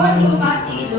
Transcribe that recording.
pode roubar.